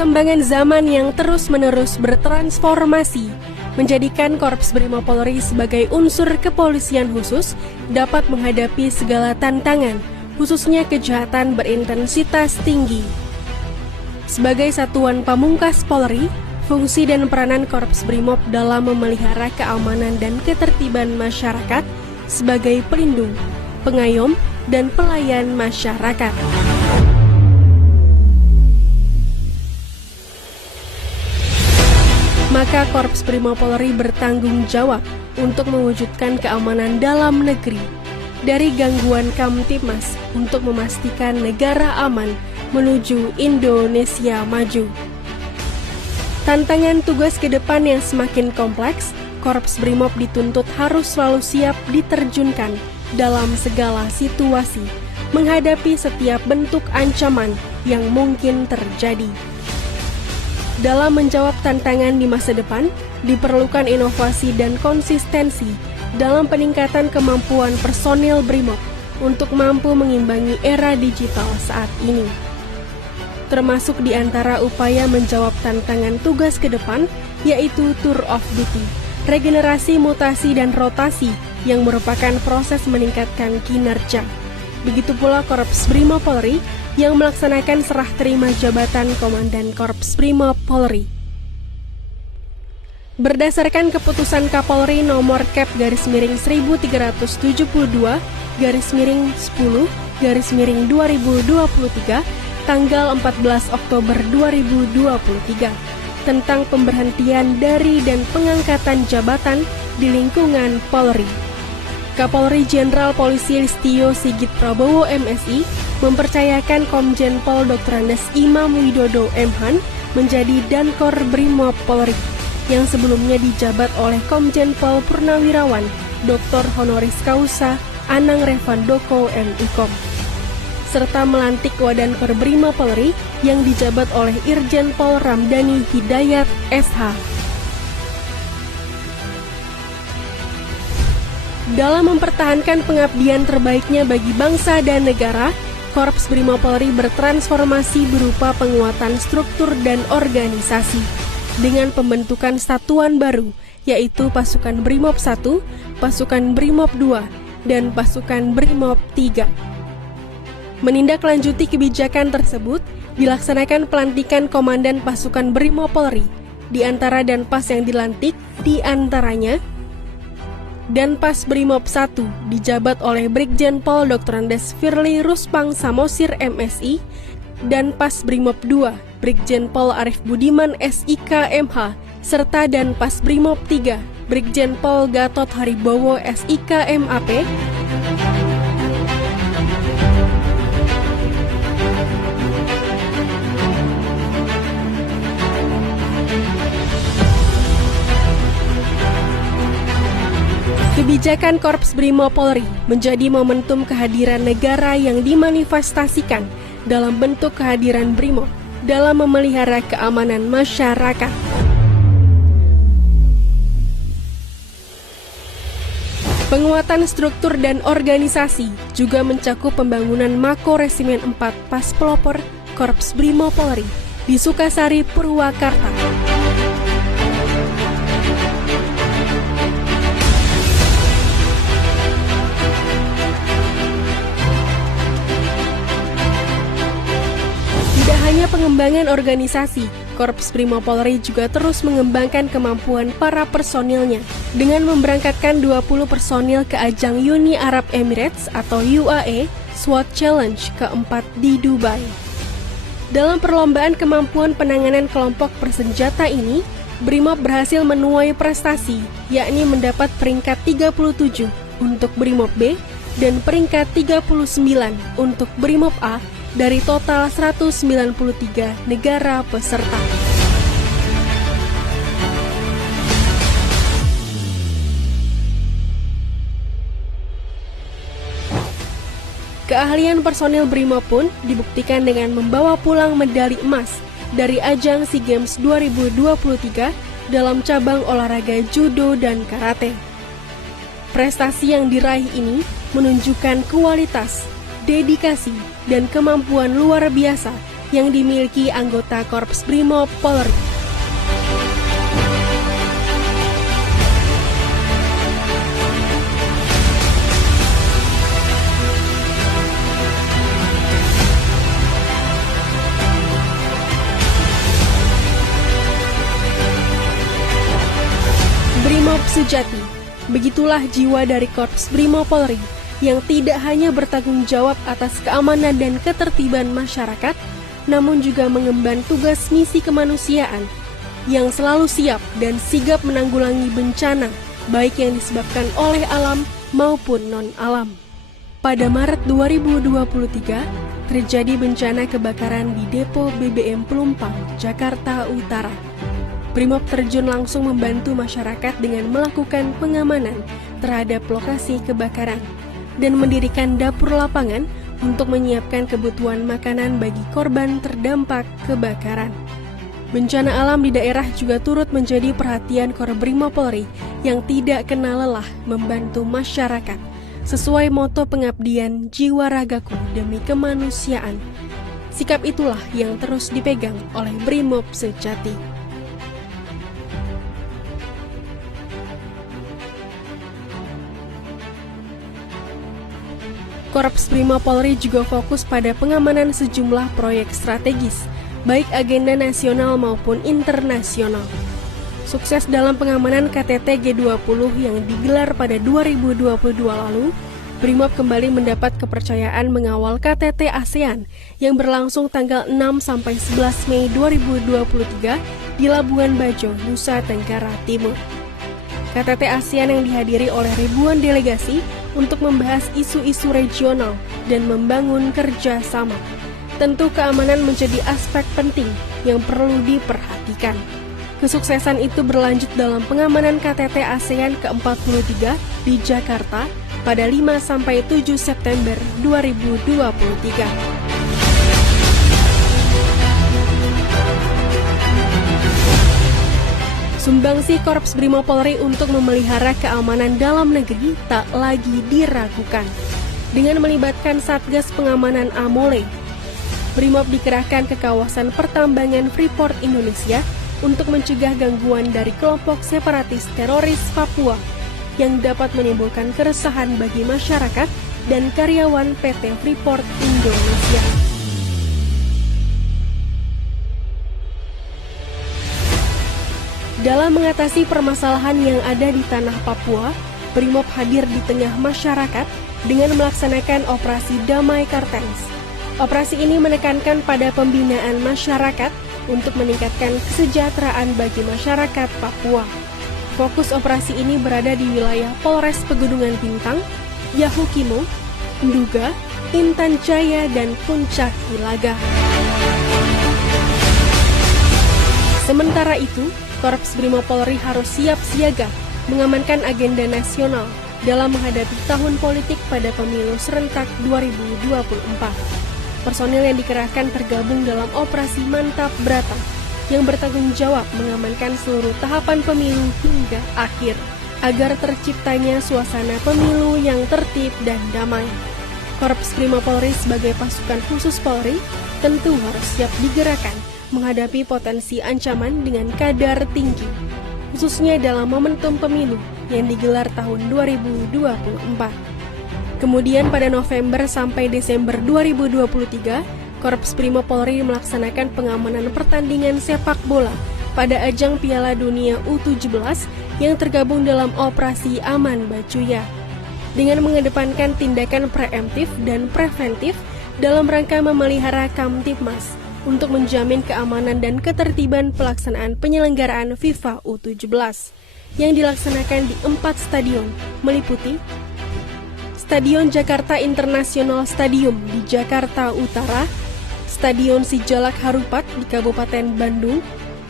Perkembangan zaman yang terus-menerus bertransformasi menjadikan Korps Brimob Polri sebagai unsur kepolisian khusus dapat menghadapi segala tantangan, khususnya kejahatan berintensitas tinggi. Sebagai satuan pamungkas Polri, fungsi dan peranan Korps Brimob dalam memelihara keamanan dan ketertiban masyarakat sebagai pelindung, pengayom, dan pelayan masyarakat. Maka Korps Brimob Polri bertanggung jawab untuk mewujudkan keamanan dalam negeri dari gangguan Kamtibmas untuk memastikan negara aman menuju Indonesia maju. Tantangan tugas ke depan yang semakin kompleks, Korps Brimob dituntut harus selalu siap diterjunkan dalam segala situasi, menghadapi setiap bentuk ancaman yang mungkin terjadi. Dalam menjawab tantangan di masa depan, diperlukan inovasi dan konsistensi dalam peningkatan kemampuan personil Brimob untuk mampu mengimbangi era digital saat ini. Termasuk di antara upaya menjawab tantangan tugas ke depan, yaitu Tour of Duty, regenerasi, mutasi, dan rotasi yang merupakan proses meningkatkan kinerja. Begitu pula Korps Brimob Polri yang melaksanakan serah terima jabatan Komandan Korps Brimob Polri. Berdasarkan keputusan Kapolri nomor Cap/10/10/2023 tanggal 14 Oktober 2023 tentang pemberhentian dari dan pengangkatan jabatan di lingkungan Polri. Kapolri Jenderal Polisi Listio Sigit Prabowo MSI mempercayakan Komjen Pol Dr. Andes Imam Widodo M.Han menjadi Dankor Brimob Polri yang sebelumnya dijabat oleh Komjen Pol Purnawirawan Dr. Honoris Causa Anang Revandoko M.Ikom, serta melantik Wadankor Brimob Polri yang dijabat oleh Irjen Pol Ramdhani Hidayat SH. Dalam mempertahankan pengabdian terbaiknya bagi bangsa dan negara, Korps Brimob Polri bertransformasi berupa penguatan struktur dan organisasi dengan pembentukan satuan baru, yaitu Pasukan Brimob 1, Pasukan Brimob 2, dan Pasukan Brimob 3. Menindaklanjuti kebijakan tersebut, dilaksanakan pelantikan Komandan Pasukan Brimob Polri, di antara Danpas yang dilantik, di antaranya Danpas Brimob 1 dijabat oleh Brigjen Pol Dr. Andes Firly Ruspang Samosir MSI, Danpas Brimob 2 Brigjen Pol Arif Budiman SIK MH, serta Danpas Brimob 3 Brigjen Pol Gatot Haribowo SIK MAP. Kebijakan Korps Brimob Polri menjadi momentum kehadiran negara yang dimanifestasikan dalam bentuk kehadiran Brimob dalam memelihara keamanan masyarakat. Penguatan struktur dan organisasi juga mencakup pembangunan Mako Resimen 4 Pas Pelopor Korps Brimob Polri di Sukasari, Purwakarta. Hanya pengembangan organisasi, Korps Brimob Polri juga terus mengembangkan kemampuan para personilnya dengan memberangkatkan 20 personil ke ajang Uni Arab Emirates atau UAE SWAT Challenge keempat di Dubai. Dalam perlombaan kemampuan penanganan kelompok bersenjata ini, Brimob berhasil menuai prestasi, yakni mendapat peringkat 37 untuk Brimob B dan peringkat 39 untuk Brimob A dari total 193 negara peserta. Keahlian personil Brimob pun dibuktikan dengan membawa pulang medali emas dari ajang SEA Games 2023 dalam cabang olahraga judo dan karate. Prestasi yang diraih ini menunjukkan kualitas, dedikasi, dan kemampuan luar biasa yang dimiliki anggota Korps Brimob Polri. Brimob sejati, begitulah jiwa dari Korps Brimob Polri yang tidak hanya bertanggung jawab atas keamanan dan ketertiban masyarakat, namun juga mengemban tugas misi kemanusiaan yang selalu siap dan sigap menanggulangi bencana, baik yang disebabkan oleh alam maupun non-alam. Pada Maret 2023, terjadi bencana kebakaran di Depo BBM Pelumpang, Jakarta Utara. Brimob terjun langsung membantu masyarakat dengan melakukan pengamanan terhadap lokasi kebakaran dan mendirikan dapur lapangan untuk menyiapkan kebutuhan makanan bagi korban terdampak kebakaran. Bencana alam di daerah juga turut menjadi perhatian Korps Brimob Polri yang tidak kenal lelah membantu masyarakat sesuai moto pengabdian jiwa ragaku demi kemanusiaan. Sikap itulah yang terus dipegang oleh Brimob sejati. Korps Brimob Polri juga fokus pada pengamanan sejumlah proyek strategis, baik agenda nasional maupun internasional. Sukses dalam pengamanan KTT G20 yang digelar pada 2022 lalu, Brimob kembali mendapat kepercayaan mengawal KTT ASEAN yang berlangsung tanggal 6-11 Mei 2023 di Labuan Bajo, Nusa Tenggara Timur. KTT ASEAN yang dihadiri oleh ribuan delegasi untuk membahas isu-isu regional dan membangun kerjasama. Tentu keamanan menjadi aspek penting yang perlu diperhatikan. Kesuksesan itu berlanjut dalam pengamanan KTT ASEAN ke-43 di Jakarta pada 5-7 September 2023. Sumbangsi Korps Brimob Polri untuk memelihara keamanan dalam negeri tak lagi diragukan. Dengan melibatkan Satgas Pengamanan Amole, Brimob dikerahkan ke kawasan pertambangan Freeport Indonesia untuk mencegah gangguan dari kelompok separatis teroris Papua yang dapat menimbulkan keresahan bagi masyarakat dan karyawan PT Freeport Indonesia. Dalam mengatasi permasalahan yang ada di tanah Papua, Brimob hadir di tengah masyarakat dengan melaksanakan operasi Damai Kartens. Operasi ini menekankan pada pembinaan masyarakat untuk meningkatkan kesejahteraan bagi masyarakat Papua. Fokus operasi ini berada di wilayah Polres Pegunungan Bintang, Yahukimo, Nduga, Intan Jaya, dan Puncak Ilaga. Sementara itu, Korps Brimob Polri harus siap siaga mengamankan agenda nasional dalam menghadapi tahun politik pada pemilu serentak 2024. Personil yang dikerahkan tergabung dalam operasi Mantap Brata yang bertanggung jawab mengamankan seluruh tahapan pemilu hingga akhir agar terciptanya suasana pemilu yang tertib dan damai. Korps Brimob Polri sebagai pasukan khusus Polri tentu harus siap digerakkan menghadapi potensi ancaman dengan kadar tinggi, khususnya dalam momentum pemilu yang digelar tahun 2024. Kemudian pada November sampai Desember 2023, Korps Brimob Polri melaksanakan pengamanan pertandingan sepak bola pada ajang Piala Dunia U17 yang tergabung dalam operasi Aman Bacuya. Dengan mengedepankan tindakan preemptif dan preventif dalam rangka memelihara Kamtibmas untuk menjamin keamanan dan ketertiban pelaksanaan penyelenggaraan FIFA U17 yang dilaksanakan di 4 stadion meliputi Stadion Jakarta International Stadium di Jakarta Utara, Stadion Sijalak Harupat di Kabupaten Bandung,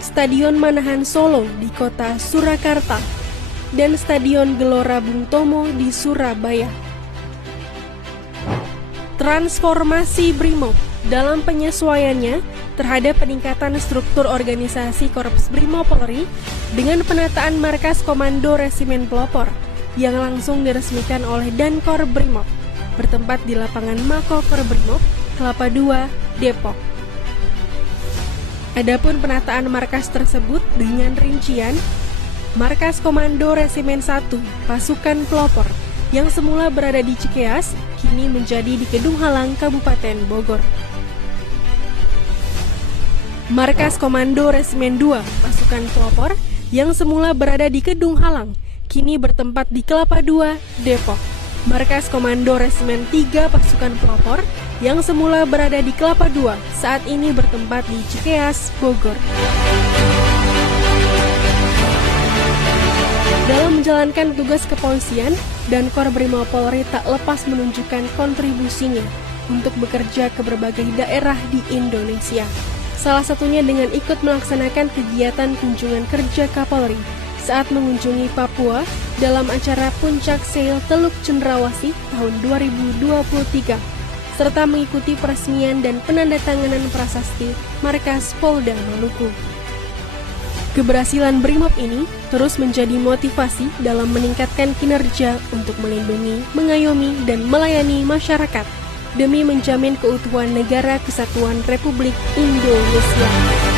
Stadion Manahan Solo di Kota Surakarta, dan Stadion Gelora Bung Tomo di Surabaya. Transformasi Brimob dalam penyesuaiannya terhadap peningkatan struktur organisasi Korps Brimob Polri dengan penataan markas Komando Resimen Pelopor yang langsung diresmikan oleh Dankor Brimob bertempat di lapangan Mako Korps Brimob, Kelapa II, Depok. Adapun penataan markas tersebut dengan rincian Markas Komando Resimen 1 Pasukan Pelopor yang semula berada di Cikeas kini menjadi di Kedung Halang, Kabupaten Bogor. Markas Komando Resimen 2 Pasukan Pelopor yang semula berada di Kedung Halang kini bertempat di Kelapa II, Depok. Markas Komando Resimen 3 Pasukan Pelopor yang semula berada di Kelapa II saat ini bertempat di Cikeas, Bogor. Dalam menjalankan tugas kepolisian, dan Korbrimob Polri tak lepas menunjukkan kontribusinya untuk bekerja ke berbagai daerah di Indonesia. Salah satunya dengan ikut melaksanakan kegiatan kunjungan kerja Kapolri saat mengunjungi Papua dalam acara Puncak Sail Teluk Cendrawasih tahun 2023. Serta mengikuti peresmian dan penandatanganan prasasti Markas Polda Maluku. Keberhasilan Brimob ini terus menjadi motivasi dalam meningkatkan kinerja untuk melindungi, mengayomi, dan melayani masyarakat demi menjamin keutuhan negara kesatuan Republik Indonesia.